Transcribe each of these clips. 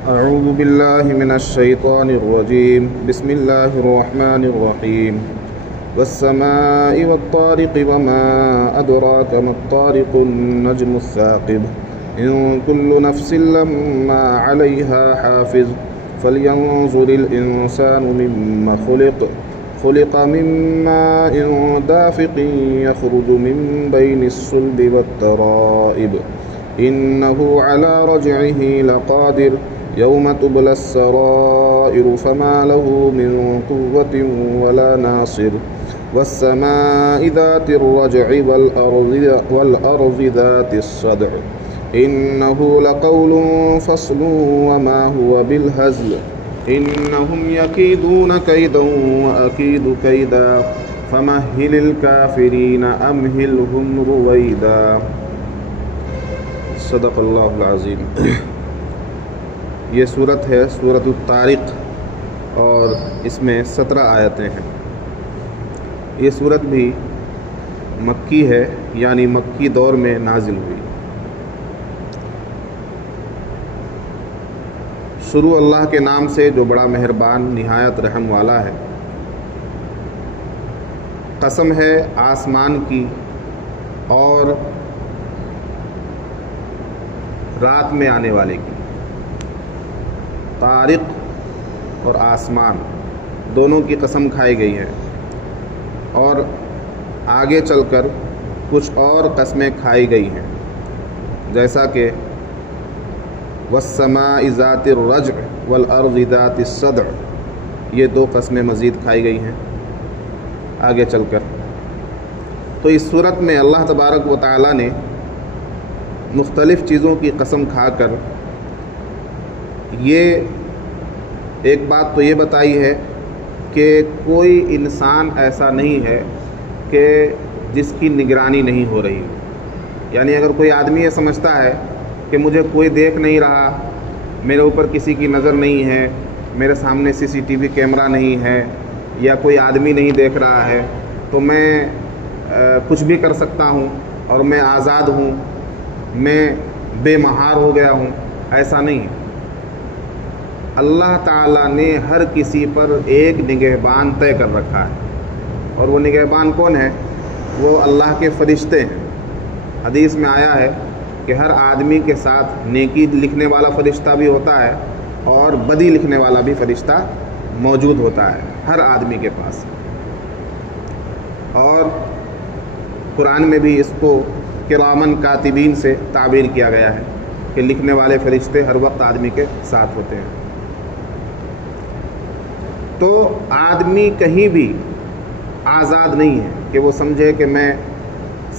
أعوذ بالله من الشيطان الرجيم. بسم الله الرحمن الرحيم. والسماء والطارق وما أدراك ما الطارق النجم الثاقب إن كل نفس لما عليها حافظ فلينظر الإنسان مما خلق من ماء دافق يخرج من بين الصلب والترائب إنه على رجعه لقادر يوم تبلى السرائر فما له من قوة ولا ناصر والسماء ذات الرجع والأرض ذات الصدع إنه لقول فصل وما هو بالهزل إنهم يكيدون كيدا وأكيد كيدا فمهل الكافرين أمهلهم رويدا. صدق اللہ العظیم. یہ صورت ہے سورۃ الطارق اور اس میں 17 آیتیں ہیں. یہ صورت بھی مکی ہے، یعنی مکی دور میں نازل ہوئی. شروع اللہ کے نام سے جو بڑا مہربان نہایت رحم والا ہے. قسم ہے آسمان کی اور رات میں آنے والے کی. طارق اور آسمان دونوں کی قسم کھائی گئی ہے، اور آگے چل کر کچھ اور قسمیں کھائی گئی ہیں، جیسا کہ والسماء ذات الرجع والارض ذات الصدع. یہ 2 قسمیں مزید کھائی گئی ہیں آگے چل کر. تو اس صورت میں اللہ تبارک و تعالی نے مختلف چیزوں کی قسم کھا کر یہ ایک بات تو یہ بتائی ہے کہ کوئی انسان ایسا نہیں ہے کہ جس کی نگرانی نہیں ہو رہی. یعنی اگر کوئی آدمی یہ سمجھتا ہے کہ مجھے کوئی دیکھ نہیں رہا، میرے اوپر کسی کی نظر نہیں ہے، میرے سامنے CCTV کیمرہ نہیں ہے، یا کوئی آدمی نہیں دیکھ رہا ہے، تو میں کچھ بھی کر سکتا ہوں اور میں آزاد ہوں، میں بے مہار ہو گیا ہوں، ایسا نہیں ہے. اللہ تعالیٰ نے ہر کسی پر ایک نگہبان طے کر رکھا ہے، اور وہ نگہبان کون ہے؟ وہ اللہ کے فرشتے ہیں. حدیث میں آیا ہے کہ ہر آدمی کے ساتھ نیکی لکھنے والا فرشتہ بھی ہوتا ہے اور بدی لکھنے والا بھی فرشتہ موجود ہوتا ہے ہر آدمی کے پاس. اور قرآن میں بھی اس کو کرامن کاتبین سے تعبیر کیا گیا ہے کہ لکھنے والے فرشتے ہر وقت آدمی کے ساتھ ہوتے ہیں. تو آدمی کہیں بھی آزاد نہیں ہے کہ وہ سمجھے کہ میں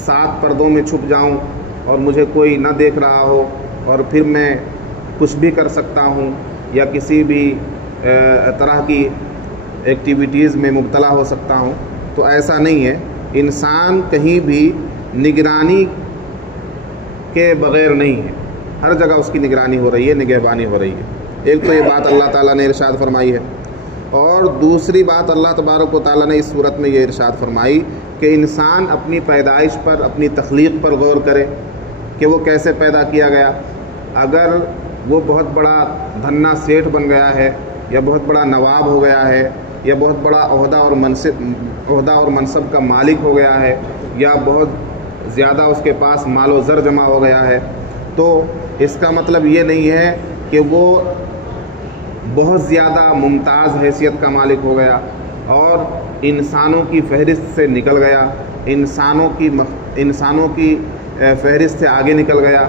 7 پردوں میں چھپ جاؤں اور مجھے کوئی نہ دیکھ رہا ہو اور پھر میں کچھ بھی کر سکتا ہوں یا کسی بھی طرح کی ایکٹیویٹیز میں مبتلا ہو سکتا ہوں. تو ایسا نہیں ہے. انسان کہیں بھی نگرانی کے بغیر نہیں ہے، ہر جگہ اس کی نگرانی ہو رہی ہے، نگہبانی ہو رہی ہے. ایک تو یہ بات اللہ تعالیٰ نے ارشاد فرمائی ہے، اور دوسری بات اللہ تبارک و تعالیٰ نے اس صورت میں یہ ارشاد فرمائی کہ انسان اپنی پیدائش پر، اپنی تخلیق پر غور کرے کہ وہ کیسے پیدا کیا گیا. اگر وہ بہت بڑا دھنا سیٹھ بن گیا ہے، یا بہت بڑا نواب ہو گیا ہے، یا بہت بڑا عہدہ اور منصب کا مالک ہو گیا ہے، یا بہت زیادہ اس کے پاس مال و زر جمع ہو گیا ہے، تو اس کا مطلب یہ نہیں ہے کہ وہ بہت زیادہ ممتاز حیثیت کا مالک ہو گیا اور انسانوں کی فہرست سے نکل گیا، انسانوں کی فہرست سے آگے نکل گیا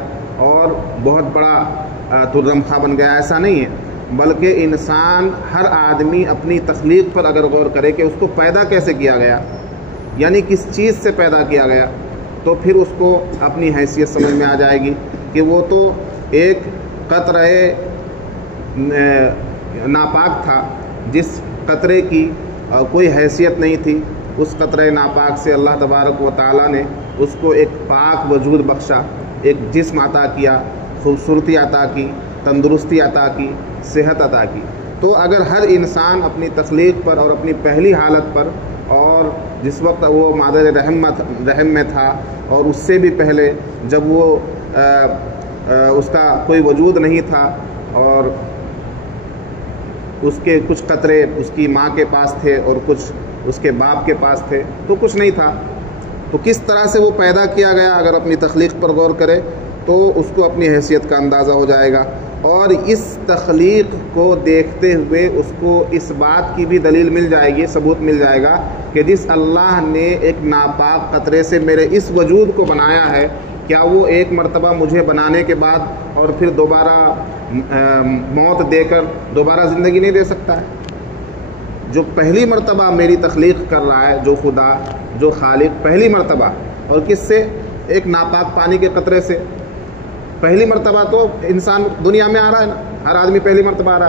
اور بہت بڑا ترم خواہ بن گیا. ایسا نہیں ہے، بلکہ انسان، ہر آدمی اپنی تخلیق پر اگر غور کرے کہ اس کو پیدا کیسے کیا گیا، یعنی کس چیز سے پیدا کیا گیا، تو پھر اس کو اپنی حیثیت سمجھ میں آ جائے گی کہ وہ تو ایک قطرہ ناپاک تھا، جس قطرے کی کوئی حیثیت نہیں تھی. اس قطرہ ناپاک سے اللہ تبارک و تعالیٰ نے اس کو ایک پاک وجود بخشا، ایک جسم عطا کیا، خوبصورتی عطا کی، تندرستی عطا کی، صحت عطا کی. تو اگر ہر انسان اپنی تخلیق پر اور اپنی پہلی حالت پر، اور جس وقت وہ مادر رحم میں تھا اور اس سے بھی پہلے جب وہ اس کا کوئی وجود نہیں تھا اور اس کے کچھ قطرے اس کی ماں کے پاس تھے اور کچھ اس کے باپ کے پاس تھے تو کچھ نہیں تھا. تو کس طرح سے وہ پیدا کیا گیا اگر اپنی تخلیق پر غور کرے تو اس کو اپنی حیثیت کا اندازہ ہو جائے گا. اور اس تخلیق کو دیکھتے ہوئے اس کو اس بات کی بھی دلیل مل جائے گی, ثبوت مل جائے گا کہ جس اللہ نے ایک ناپاک قطرے سے میرے اس وجود کو بنایا ہے, کیا وہ ایک مرتبہ مجھے بنانے کے بعد اور پھر دوبارہ موت دے کر دوبارہ زندگی نہیں دے سکتا ہے؟ جو پہلی مرتبہ میری تخلیق کر رہا ہے, جو خدا, جو خالق, پہلی مرتبہ, اور کس سے؟ ایک ناپاک پانی کے قطرے سے. پہلی مرتبہ تو انسان دنیا میں آ رہا ہے نا, ہر آدمی پہلی مرتبہ آ رہا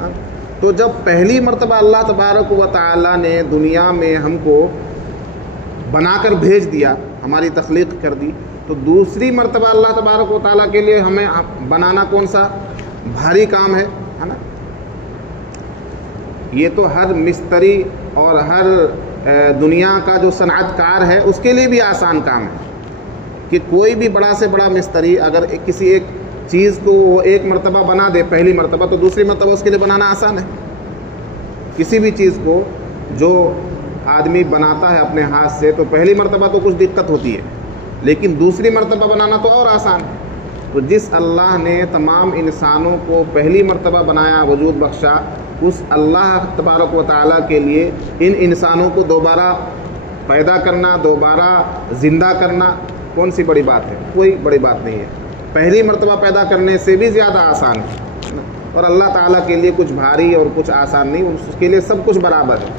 ہے. تو جب پہلی مرتبہ اللہ تبارک و تعالیٰ نے دنیا میں ہم کو بنا کر بھیج دیا, ہماری تخلیق کر دی, تو دوسری مرتبہ اللہ تبارک و تعالیٰ کے لیے ہمیں بنانا کون سا بھاری کام ہے نا؟ یہ تو ہر مستری اور ہر دنیا کا جو صنعت کار ہے اس کے لیے بھی آسان کام ہے کہ کوئی بھی بڑا سے بڑا مستری اگر کسی ایک چیز کو وہ ایک مرتبہ بنا دے پہلی مرتبہ, تو دوسری مرتبہ اس کے لیے بنانا آسان ہے. کسی بھی چیز کو جو آدمی بناتا ہے اپنے ہاتھ سے تو پہلی مرتبہ تو کچھ دقت ہوتی ہے, لیکن دوسری مرتبہ بنانا تو اور آسان ہے. تو جس اللہ نے تمام انسانوں کو پہلی مرتبہ بنایا, وجود بخشا, اس اللہ تبارک و تعالیٰ کے لیے ان انسانوں کو دوبارہ پیدا کرنا, دوبارہ زندہ کرنا کون سی بڑی بات ہے؟ کوئی بڑی بات نہیں ہے. پہلی مرتبہ پیدا کرنے سے بھی زیادہ آسان ہے, اور اللہ تعالیٰ کے لیے کچھ بھاری اور کچھ آسان نہیں, اس کے لیے سب کچھ برابر ہے.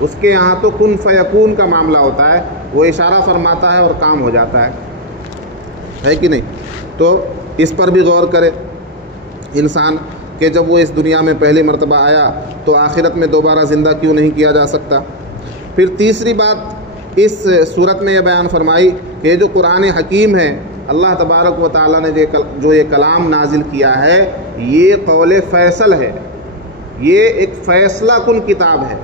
اس کے یہاں تو کن فیکون کا معاملہ ہوتا ہے, وہ اشارہ فرماتا ہے اور کام ہو جاتا ہے کہ نہیں؟ تو اس پر بھی غور کرے انسان کہ جب وہ اس دنیا میں پہلی مرتبہ آیا تو آخرت میں دوبارہ زندہ کیوں نہیں کیا جا سکتا. پھر تیسری بات اس صورت میں یہ بیان فرمائی کہ یہ جو قرآن حکیم ہے, اللہ تبارک و تعالیٰ نے جو یہ کلام نازل کیا ہے, یہ قول فیصل ہے, یہ ایک فیصلہ کن کتاب ہے.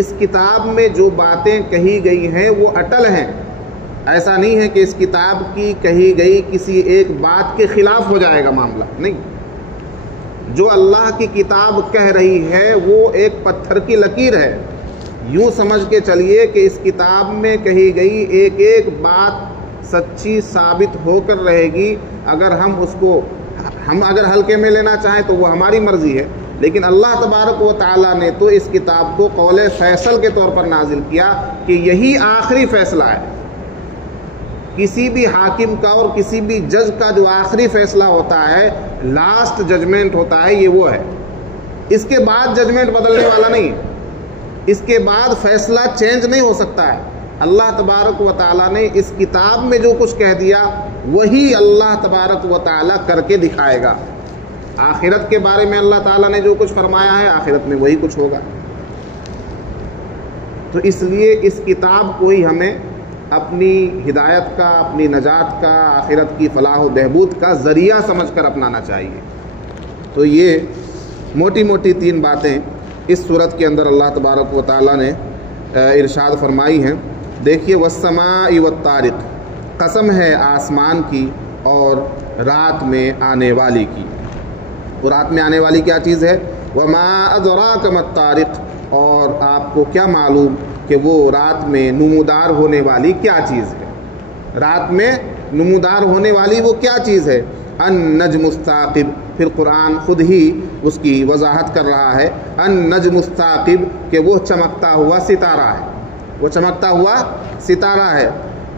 اس کتاب میں جو باتیں کہی گئی ہیں وہ اٹل ہیں. ایسا نہیں ہے کہ اس کتاب کی کہی گئی کسی ایک بات کے خلاف ہو جائے گا معاملہ, نہیں. جو اللہ کی کتاب کہہ رہی ہے وہ ایک پتھر کی لکیر ہے. یوں سمجھ کے چلیے کہ اس کتاب میں کہی گئی ایک ایک بات سچی ثابت ہو کر رہے گی. اگر ہم اگر ہلکے میں لینا چاہیں تو وہ ہماری مرضی ہے, لیکن اللہ تبارک و تعالیٰ نے تو اس کتاب کو قول فیصل کے طور پر نازل کیا کہ یہی آخری فیصلہ ہے. کسی بھی حاکم کا اور کسی بھی جج کا جو آخری فیصلہ ہوتا ہے, لاسٹ ججمنٹ ہوتا ہے, یہ وہ ہے. اس کے بعد ججمنٹ بدلنے والا نہیں ہے, اس کے بعد فیصلہ چینج نہیں ہو سکتا ہے. اللہ تبارک و تعالیٰ نے اس کتاب میں جو کچھ کہہ دیا وہی اللہ تبارک و تعالیٰ کر کے دکھائے گا. آخرت کے بارے میں اللہ تعالیٰ نے جو کچھ فرمایا ہے آخرت میں وہی کچھ ہوگا. تو اس لیے اس کتاب کو ہی ہمیں اپنی ہدایت کا, اپنی نجات کا, آخرت کی فلاح و بہبود کا ذریعہ سمجھ کر اپنانا چاہیے. تو یہ موٹی موٹی تین باتیں اس صورت کے اندر اللہ تبارک و تعالیٰ نے ارشاد فرمائی ہیں. دیکھیے, والسماء والطارق, قسم ہے آسمان کی اور رات میں آنے والی کی. وہ رات میں آنے والی کیا چیز ہے؟ وما ادراک ما الطارق, اور آپ کو کیا معلوم کہ وہ رات میں نمودار ہونے والی کیا چیز ہے. رات میں نمودار ہونے والی وہ کیا چیز ہے؟ النجم الثاقب. پھر قرآن خود ہی اس کی وضاحت کر رہا ہے, النجم الثاقب, کہ وہ چمکتا ہوا ستارہ ہے, وہ چمکتا ہوا ستارہ ہے.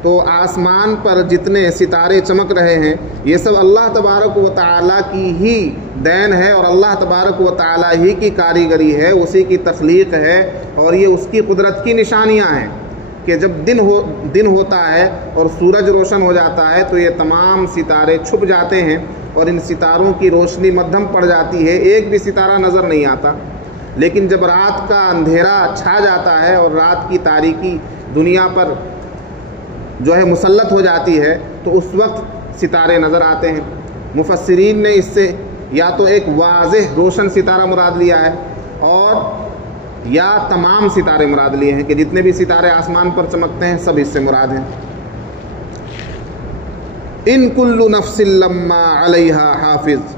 تو آسمان پر جتنے ستارے چمک رہے ہیں یہ سب اللہ تبارک و تعالیٰ کی ہی دین ہے, اور اللہ تبارک و تعالیٰ ہی کی کاریگری ہے, اسی کی تخلیق ہے, اور یہ اس کی قدرت کی نشانیاں ہیں کہ جب دن ہوتا ہے اور سورج روشن ہو جاتا ہے تو یہ تمام ستارے چھپ جاتے ہیں اور ان ستاروں کی روشنی مدھم پڑ جاتی ہے, ایک بھی ستارہ نظر نہیں آتا. لیکن جب رات کا اندھیرا چھا جاتا ہے اور رات کی تاریکی دنیا پر جو ہے مسلط ہو جاتی ہے تو اس وقت ستارے نظر آتے ہیں. مفسرین نے اس سے یا تو ایک واضح روشن ستارہ مراد لیا ہے اور یا تمام ستارے مراد لیے ہیں کہ جتنے بھی ستارے آسمان پر چمکتے ہیں سب اس سے مراد ہیں. ان کل نفس لما علیہا حافظ,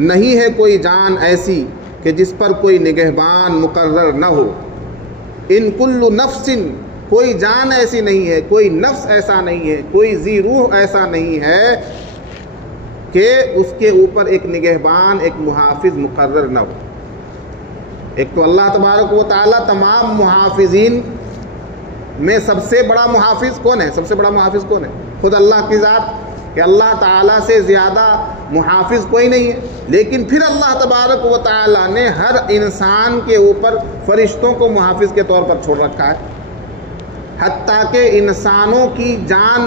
نہیں ہے کوئی جان ایسی کہ جس پر کوئی نگہبان مقرر نہ ہو۔ ان کل نفس، کوئی جان ایسی نہیں ہے، کوئی نفس ایسا نہیں ہے، کوئی ذی روح ایسا نہیں ہے کہ اس کے اوپر ایک نگہبان، ایک محافظ مقرر نہ ہو۔ ایک تو اللہ تبارک و تعالیٰ تمام محافظین میں سب سے بڑا محافظ کون ہے؟ سب سے بڑا محافظ کون ہے؟ خود اللہ کی ذات، کہ اللہ تعالیٰ سے زیادہ محافظ کوئی نہیں ہے۔ لیکن پھر اللہ تبارک و تعالیٰ نے ہر انسان کے اوپر فرشتوں کو محافظ کے طور پر چھوڑ رکھا ہے، حتیٰ کہ انسانوں کی جان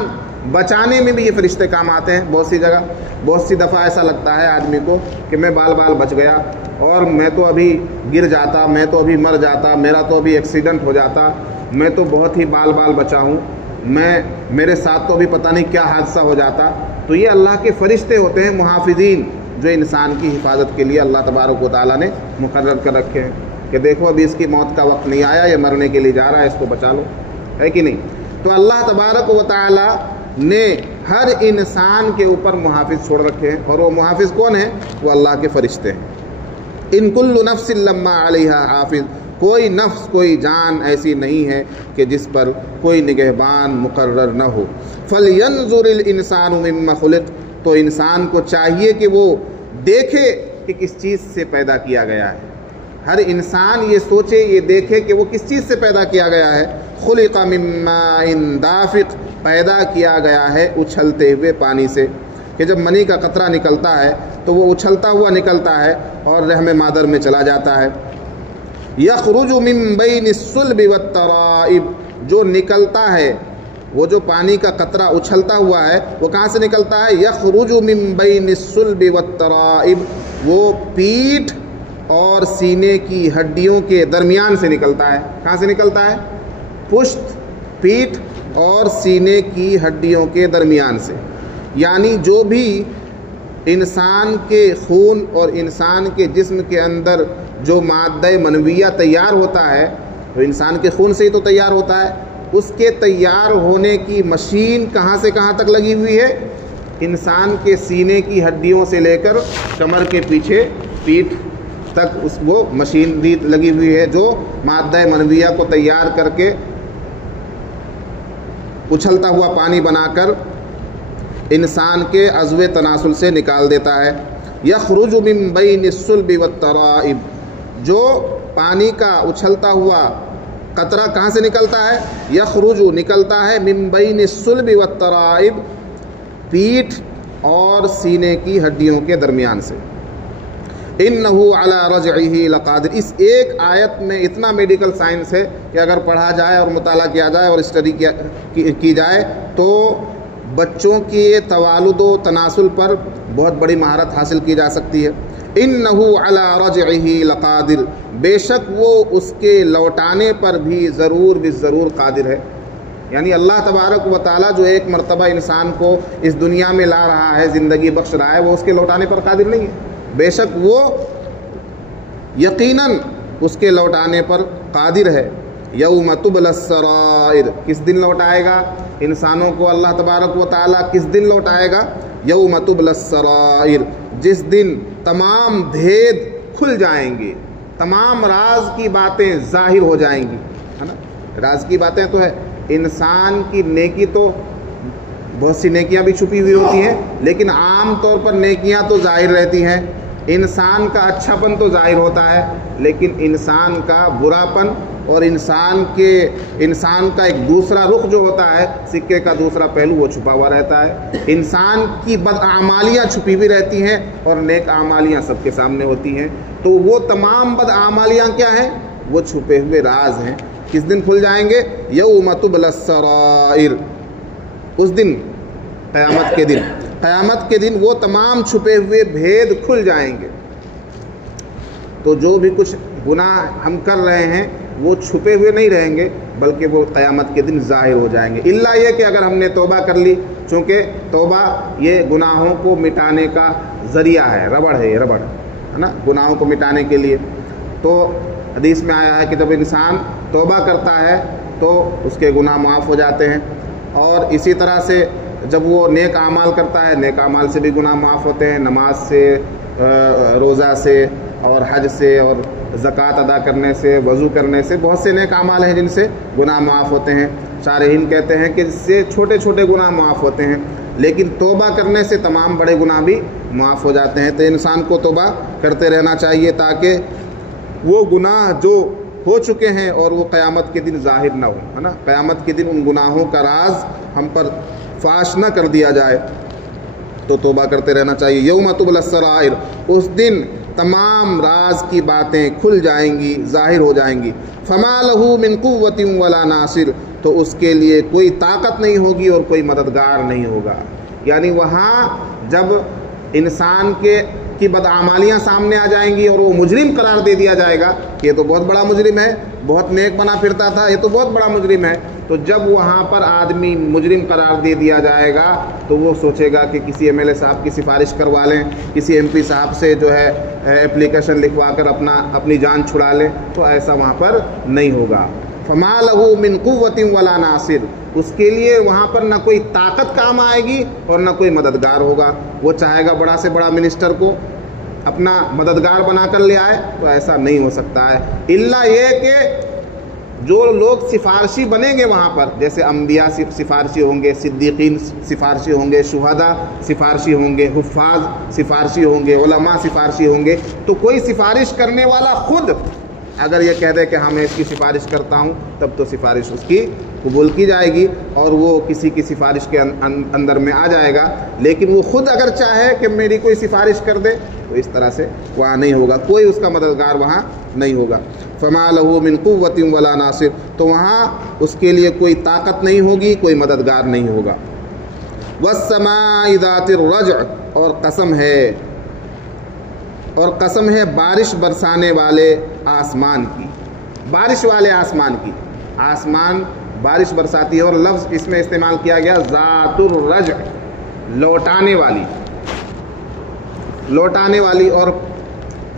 بچانے میں بھی یہ فرشتے کام آتے ہیں۔ بہت سی جگہ، بہت سی دفعہ ایسا لگتا ہے آدمی کو کہ میں بال بچ گیا اور میں تو ابھی گر جاتا، میں تو ابھی مر جاتا، میرا تو ابھی ایکسیڈنٹ ہو جاتا، میں تو بہت ہی بال بچا ہوں، میرے ساتھ تو ابھی پتہ نہیں کیا حادثہ ہو جاتا۔ تو یہ اللہ کے فرشتے ہوتے ہیں محافظین، جو انسان کی حفاظت کے لیے اللہ تبارک و تعالیٰ نے مقرر کر رکھے ہیں کہ دیکھو ابھی اس کی موت کا وقت نہیں آیا، یہ مرنے کے لیے جا رہا ہے، اس کو بچا لو، ہے کہ نہیں؟ تو اللہ تبارک و تعالیٰ نے ہر انسان کے اوپر محافظ چھوڑ رکھے ہیں، اور وہ محافظ کون ہیں؟ وہ اللہ کے فرشتے ہیں۔ ان کل نفس لما علیہا حافظ، کوئی نفس، کوئی جان ایسی نہیں ہے کہ جس پر کوئی نگہبان مقرر نہ ہو۔ فَلْيَنْظُرِ الْإِنسَانُ مِمَّا خُلِقَ، تو انسان کو چاہیے کہ وہ دیکھے کہ کس چیز سے پیدا کیا گیا ہے۔ ہر انسان یہ سوچے، یہ دیکھے کہ وہ کس چیز سے پیدا کیا گیا ہے۔ خُلِقَ مِن مَّاءٍ دَافِقٍ، پیدا کیا گیا ہے اچھلتے ہوئے پانی سے، کہ جب منی کا قطرہ نکلتا ہے تو وہ اچھلتا ہوا نکلتا ہے اور رحم مادر میں چلا جاتا ہے۔ یخرج من بین الصلب والترائب، جو نکلتا ہے، وہ جو پانی کا قطرہ اچھلتا ہوا ہے وہ کہاں سے نکلتا ہے؟ یخرج من بین الصلب والترائب، وہ پیٹھ اور سینے کی ہڈیوں کے درمیان سے نکلتا ہے۔ کہاں سے نکلتا ہے؟ پشت، پیٹھ اور سینے کی ہڈیوں کے درمیان سے۔ یعنی جو بھی انسان کے خون اور انسان کے جسم کے اندر جو مادہ منویہ تیار ہوتا ہے، تو انسان کے خون سے ہی تو تیار ہوتا ہے، اس کے تیار ہونے کی مشین کہاں سے کہاں تک لگی ہوئی ہے؟ انسان کے سینے کی ہڈیوں سے لے کر کمر کے پیچھے پیٹھ تک وہ مشین بھی لگی ہوئی ہے، جو مادہ منویہ کو تیار کر کے اچھلتا ہوا پانی بنا کر انسان کے عضو تناسل سے نکال دیتا ہے۔ یخرج من بین الصلب والترائب، جو پانی کا اچھلتا ہوا قطرہ کہاں سے نکلتا ہے؟ یخرج، نکلتا ہے من بین الصلب والترائب، پیٹھ اور سینے کی ہڈیوں کے درمیان سے۔ انہ علی رجعہ لقادر، اس ایک آیت میں اتنا میڈیکل سائنس ہے کہ اگر پڑھا جائے اور مطالعہ کیا جائے اور اسٹڈی کی جائے تو بچوں کے توالد و تناسل پر بہت بڑی مہارت حاصل کی جا سکتی ہے۔ انہ علی رجعہ لقادر، بے شک وہ اس کے لوٹانے پر بھی ضرور قادر ہے۔ یعنی اللہ تبارک و تعالیٰ جو ایک مرتبہ انسان کو اس دنیا میں لا رہا ہے، زندگی بخش رہا ہے، وہ اس کے لوٹانے پر قادر نہیں ہے۔ بے شک وہ یقیناً اس کے لوٹانے پر قادر ہے۔ یوم تبلی السرائر، کس دن لوٹائے گا انسانوں کو اللہ تبارک و تعالیٰ؟ کس دن لوٹائے گا؟ یوم تبلی السرائر، جس دن تمام بھید کھل جائیں گے، تمام راز کی باتیں ظاہر ہو جائیں گی، ہے نا؟ راز کی باتیں تو ہے، انسان کی نیکی تو بہت سی نیکیاں بھی چھپی ہوئی ہوتی ہیں، لیکن عام طور پر نیکیاں تو ظاہر رہتی ہیں۔ انسان کا اچھا پن تو ظاہر ہوتا ہے، لیکن انسان کا برا پن اور انسان کا ایک دوسرا رخ جو ہوتا ہے، سکے کا دوسرا پہلو، وہ چھپا ہوا رہتا ہے۔ انسان کی بدعمالیاں چھپی ہوئی رہتی ہیں اور نیک اعمالیاں سب کے سامنے ہوتی ہیں۔ تو وہ تمام بدعمالیاں کیا ہیں؟ وہ چھپے ہوئے راز ہیں۔ کس دن کھل جائیں گے؟ یوم تبلی السرائر، اس دن، قیامت کے دن وہ تمام چھپے ہوئے بھید کھل جائیں گے۔ تو جو بھی کچھ گناہ ہم کر رہے ہیں وہ چھپے ہوئے نہیں رہیں گے، بلکہ وہ قیامت کے دن ظاہر ہو جائیں گے، الا یہ کہ اگر ہم نے توبہ کر لی، چونکہ توبہ یہ گناہوں کو مٹانے کا ذریعہ ہے، ربڑ ہے، یہ ربڑ ہے نا، گناہوں کو مٹانے کے لیے۔ تو حدیث میں آیا ہے کہ جب انسان توبہ کرتا ہے تو اس کے گناہ معاف ہو جاتے ہیں، اور اسی طرح سے جب وہ نیک اعمال کرتا ہے، نیک اعمال سے بھی گناہ معاف ہوتے ہیں، نماز سے، روزہ سے، اور حج سے اور زکوٰۃ ادا کرنے سے، وضو کرنے سے، بہت سے نیک اعمال ہیں جن سے گناہ معاف ہوتے ہیں۔ شارحین کہتے ہیں کہ اس سے چھوٹے چھوٹے گناہ معاف ہوتے ہیں، لیکن توبہ کرنے سے تمام بڑے گناہ بھی معاف ہو جاتے ہیں۔ تو انسان کو توبہ کرتے رہنا چاہیے تاکہ وہ گناہ جو ہو چکے ہیں اور وہ قیامت کے دن ظاہر نہ ہو، ہے نا، قیامت کے دن ان گناہوں کا راز ہم پر فاش نہ کر دیا جائے، تو توبہ کرتے رہنا چاہیے۔ یوم تبلی السرائر، اس دن تمام راز کی باتیں کھل جائیں گی، ظاہر ہو جائیں گی۔ فما لہ من قوۃ ولا ناصر، تو اس کے لیے کوئی طاقت نہیں ہوگی اور کوئی مددگار نہیں ہوگا۔ یعنی وہاں جب انسان کی بدعمالیاں سامنے آ جائیں گی اور وہ مجرم قرار دے دیا جائے گا کہ یہ تو بہت بڑا مجرم ہے، بہت نیک بنا پھرتا تھا، یہ تو بہت بڑا مجرم ہے، تو جب وہاں پر آدمی مجرم قرار دے دیا جائے گا تو وہ سوچے گا کہ کسی ایم ایل اے صاحب کی سفارش کروا لیں، کسی ایم پی صاحب سے جو ہے اپلیکیشن لکھوا کر اپنی جان چھڑا لیں، تو ایسا وہاں پر نہیں ہوگا۔ فما لہ من قوۃ ولا ناصر، اس کے لیے وہاں پر نہ کوئی طاقت کام آئے گی اور نہ کوئی مددگار ہوگا۔ وہ چاہے گا بڑا سے بڑا منسٹر کو اپنا مددگار بنا کر لے آئے، تو ایسا نہیں ہو سکتا ہے، الا یہ کہ جو لوگ سفارشی بنیں گے وہاں پر، جیسے انبیاء سفارشی ہوں گے، صدیقین سفارشی ہوں گے، شہداء سفارشی ہوں گے، حفاظ سفارشی ہوں گے، علماء سفارشی ہوں گے، تو کوئی سفارش کرنے والا خود اگر یہ کہہ دے کہ ہاں میں اس کی سفارش کرتا ہوں، تب تو سفارش اس کی قبول کی جائے گی اور وہ کسی کی سفارش کے اندر میں آ جائے گا۔ لیکن وہ خود اگر چاہے کہ میری کوئی سفارش کر دے تو اس طرح سے وہاں نہیں ہوگا، کوئی اس کا مددگار وہاں نہیں ہوگا۔ فما لہ من قوۃ ولا ناصر، تو وہاں اس کے لیے کوئی طاقت نہیں ہوگی، کوئی مددگار نہیں ہوگا۔ والسماء ذات الرجع، اور قسم ہے بارش برسانے والے آسمان کی، بارش والے آسمان کی، آسمان بارش برساتی ہے، اور لفظ اس میں استعمال کیا گیا ذات الرجع، لوٹانے والی، اور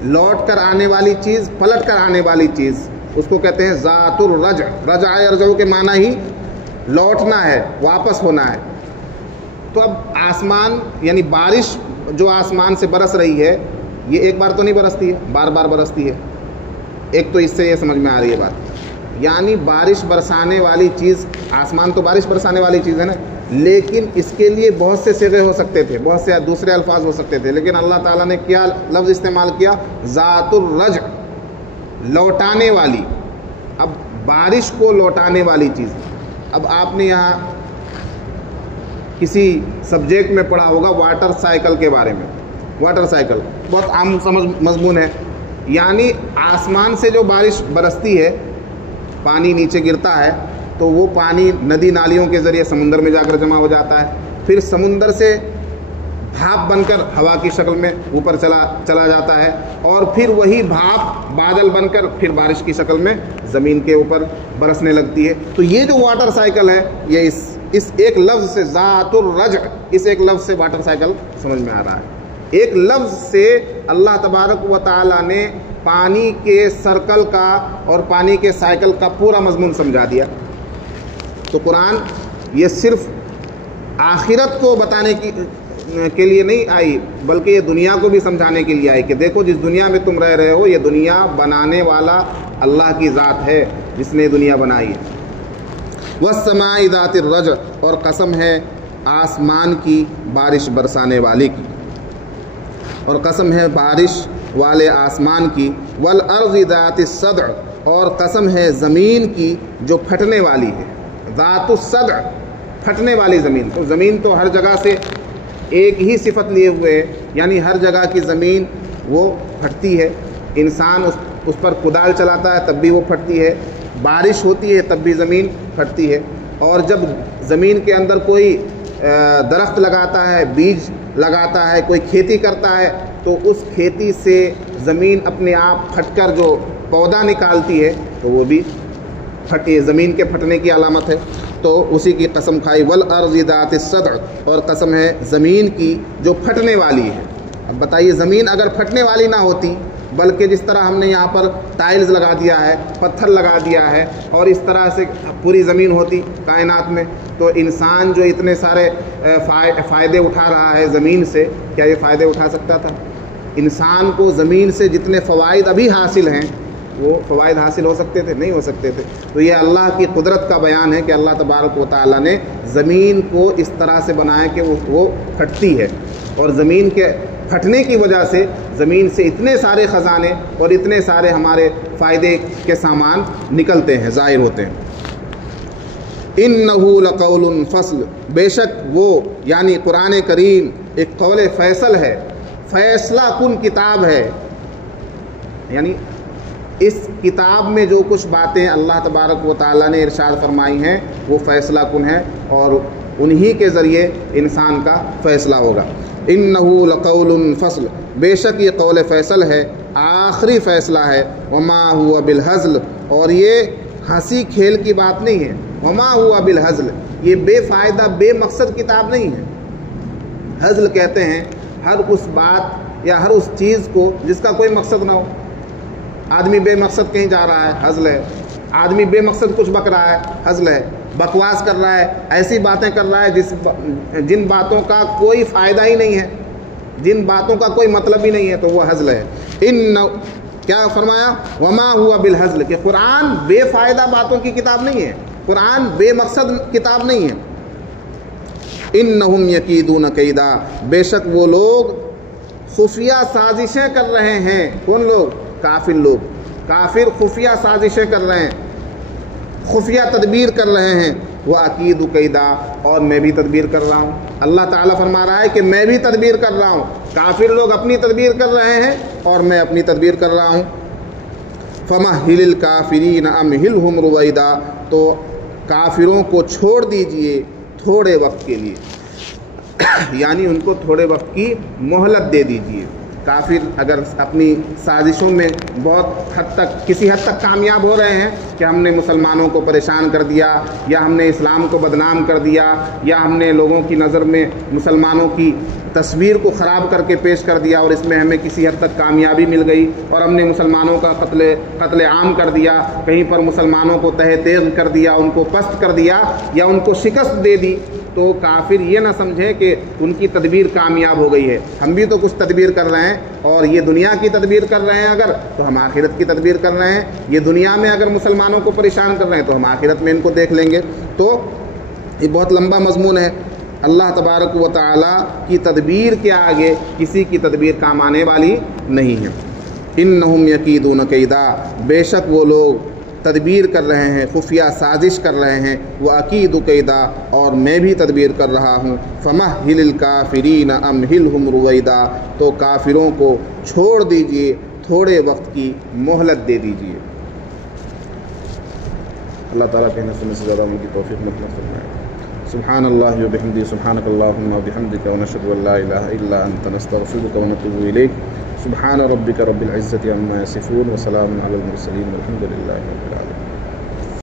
لوٹ کر آنے والی چیز، پلٹ کر آنے والی چیز، اس کو کہتے ہیں ذات الرجع۔ رجع یرجع کے معنی ہی لوٹنا ہے، واپس ہونا ہے۔ تو اب آسمان یعنی بارش جو آسمان سے برس رہی ہے، یہ ایک بار تو نہیں برستی ہے، بار بار برستی ہے۔ ایک تو اس سے یہ سمجھ میں آ رہی ہے بات، یعنی بارش برسانے والی چیز، آسمان تو بارش برسانے والی چیز ہے نا، لیکن اس کے لیے بہت سے صیغے ہو سکتے تھے، بہت سے دوسرے الفاظ ہو سکتے تھے، لیکن اللہ تعالیٰ نے کیا لفظ استعمال کیا؟ ذات الرجع، لوٹانے والی۔ اب بارش کو لوٹانے والی چیز، اب آپ نے یہاں کسی سبجیکٹ میں پڑھا ہوگا واٹر سائیکل کے بارے میں، واٹر سائیکل بہت عام مضمون ہے، یعنی آسمان سے جو بارش برستی ہے، پانی نیچے گرتا ہے تو وہ پانی ندی نالیوں کے ذریعے سمندر میں جا کر جمع ہو جاتا ہے، پھر سمندر سے بھاپ بن کر ہوا کی شکل میں اوپر چلا جاتا ہے، اور پھر وہی بھاپ بادل بن کر پھر بارش کی شکل میں زمین کے اوپر برسنے لگتی ہے۔ تو یہ جو واٹر سائیکل ہے، یہ اس ایک لفظ سے، ذات الرجع، اس ایک لفظ سے واٹر سائیکل سمجھ میں آ رہا ہے۔ ایک لفظ سے اللہ تبارک و تعالیٰ نے پانی کے سرکل کا اور پانی کے سائیکل کا پورا مضمون سمجھا دیا۔ تو قرآن یہ صرف آخرت کو بتانے کے لیے نہیں آئی، بلکہ یہ دنیا کو بھی سمجھانے کے لیے آئی کہ دیکھو جس دنیا میں تم رہ رہے ہو، یہ دنیا بنانے والا اللہ کی ذات ہے جس نے دنیا بنائی ہے۔ والسماء ذات الرجع، اور قسم ہے آسمان کی بارش برسانے والی کی، اور قسم ہے بارش والے آسمان کی۔ والارض ذات الصدع، اور قسم ہے زمین کی جو پھٹنے والی ہے۔ ذات الصدع، پھٹنے والی زمین، تو زمین تو ہر جگہ سے ایک ہی صفت لیے ہوئے ہے، یعنی ہر جگہ کی زمین وہ پھٹتی ہے، انسان اس پر کدال چلاتا ہے تب بھی وہ پھٹتی ہے، بارش ہوتی ہے تب بھی زمین پھٹتی ہے، اور جب زمین کے اندر کوئی درخت لگاتا ہے، بیج لگاتا ہے، کوئی کھیتی کرتا ہے، تو اس کھیتی سے زمین اپنے آپ پھٹ کر جو پودا نکالتی ہے تو وہ بھی پھٹی، زمین کے پھٹنے کی علامت ہے۔ تو اسی کی قسم کھائی۔ والارض ذات الصدع، اور قسم ہے زمین کی جو پھٹنے والی ہے۔ اب بتائیے زمین اگر پھٹنے والی نہ ہوتی، بلکہ جس طرح ہم نے یہاں پر ٹائلز لگا دیا ہے، پتھر لگا دیا ہے، اور اس طرح سے پوری زمین ہوتی کائنات میں، تو انسان جو اتنے سارے فائدے اٹھا رہا ہے زمین سے، کیا یہ فائدے اٹھا سکتا تھا؟ انسان کو زمین سے جتنے فوائد ابھی حاصل ہیں وہ فوائد حاصل ہو سکتے تھے؟ نہیں ہو سکتے تھے۔ تو یہ اللہ کی قدرت کا بیان ہے کہ اللہ تبارک و تعالیٰ نے زمین کو اس طرح سے بنایا کہ وہ پھٹتی ہے، اور زمین کے پھٹنے کی وجہ سے زمین سے اتنے سارے خزانے اور اتنے سارے ہمارے فائدے کے سامان نکلتے ہیں، ظاہر ہوتے ہیں۔ اِنَّهُ لَقَوْلٌ فَصْلٌ، بے شک وہ یعنی قرآن کریم ایک قول فیصل ہے، فیصلہ کن کتاب ہے، یعنی اس کتاب میں جو کچھ باتیں اللہ تبارک و تعالیٰ نے ارشاد فرمائی ہیں وہ فیصلہ کن ہے، اور انہی کے ذریعے انسان کا فیصلہ ہوگا۔ اِنَّهُ لَقَوْلٌ فَصْلٌ، بے شک یہ قول فیصل ہے، آخری فیصلہ ہے۔ وَمَا هُوَ بِالْهَزْلِ، اور یہ ہنسی کھیل کی بات نہیں ہے۔ وَمَا هُوَ بِالْهَزْلِ، یہ بے فائدہ بے مقصد کتاب نہیں ہے۔ ہزل کہتے ہیں ہر اس بات یا ہر اس چیز کو جس کا کوئی مقصد نہ ہو۔ آدمی بے مقصد کہیں جا رہا ہے، ہزل ہے۔ آدمی بے مقصد کچھ بک رہا ہے، ہزل ہے۔ بکواس کر رہا ہے، ایسی باتیں کر رہا ہے جن باتوں کا کوئی فائدہ ہی نہیں ہے، جن باتوں کا کوئی مطلب ہی نہیں ہے، تو وہ ہزل ہے۔ کیا فرمایا؟ وما ہوا بالہزل، کہ قرآن بے فائدہ باتوں کی کتاب نہیں ہے، قرآن بے مقصد کتاب نہیں ہے۔ انہم یکیدون کیدا، بے شک وہ لوگ خفیہ سازشیں کر رہے ہیں۔ کون لوگ؟ کافر لوگ۔ کافر خفیہ سازشیں کر رہے ہیں، خفیہ تدبیر کر رہے ہیں۔ وَأَكِيدُ كَيْدًا، اور میں بھی تدبیر کر رہا ہوں۔ اللہ تعالیٰ فرما رہا ہے کہ میں بھی تدبیر کر رہا ہوں۔ کافر لوگ اپنی تدبیر کر رہے ہیں اور میں اپنی تدبیر کر رہا ہوں۔ فَمَهِّلِ الْكَافِرِينَ أَمْهِلْهُمْ رُوَيْدًا، تو کافروں کو چھوڑ دیجئے تھوڑے وقت کے لیے، یعنی ان کو تھوڑے وقت کی مہلت دے دیجئے۔ کافر اگر اپنی سازشوں میں بہت حد تک کسی حد تک کامیاب ہو رہے ہیں کہ ہم نے مسلمانوں کو پریشان کر دیا، یا ہم نے اسلام کو بدنام کر دیا، یا ہم نے لوگوں کی نظر میں مسلمانوں کی تصویر کو خراب کر کے پیش کر دیا، اور اس میں ہمیں کسی حد تک کامیابی مل گئی، اور ہم نے مسلمانوں کا قتل عام کر دیا، کہیں پر مسلمانوں کو تہہ تیغ کر دیا، ان کو پست کر دیا، یا ان کو شکست دے دی، تو کافر یہ نہ سمجھے کہ ان کی تدبیر کامیاب ہو گئی ہے۔ ہم بھی تو کچھ تدبیر کر رہے ہیں، اور یہ دنیا کی تدبیر کر رہے ہیں اگر، تو ہم آخرت کی تدبیر کر رہے ہیں۔ یہ دنیا میں اگر مسلمانوں کو پریشان کر رہے ہیں تو ہم آخرت میں ان کو دیکھ لیں گے۔ تو یہ بہت لمبا مضمون ہے۔ اللہ تبارک و تعالیٰ کی تدبیر کے آگے کسی کی تدبیر کام آنے والی نہیں ہے۔ انہم یکیدون کیدا، بے شک وہ لوگ تدبیر کر رہے ہیں، خفیہ سازش کر رہے ہیں۔ وَأَكِيدُ كَيْدًا، اور میں بھی تدبیر کر رہا ہوں۔ فَمَهِّلِ الْكَافِرِينَ أَمْهِلْهُمْ رُوَيْدًا، تو کافروں کو چھوڑ دیجئے، تھوڑے وقت کی مہلت دے دیجئے۔ اللہ تعالیٰ کہنے سننے سے زیادہ ان کی توفیق نصیب فرمائے۔ سبحان اللہ وبحمدہ، سبحانک اللہم وبحمدک، ونشہد ان لا الہ الا انت، نستغفرک ونتوب الیک۔ سبحان ربک رب العزة عما یصفون، وسلام علی المرسلین، والحمد للہ رب العالمین۔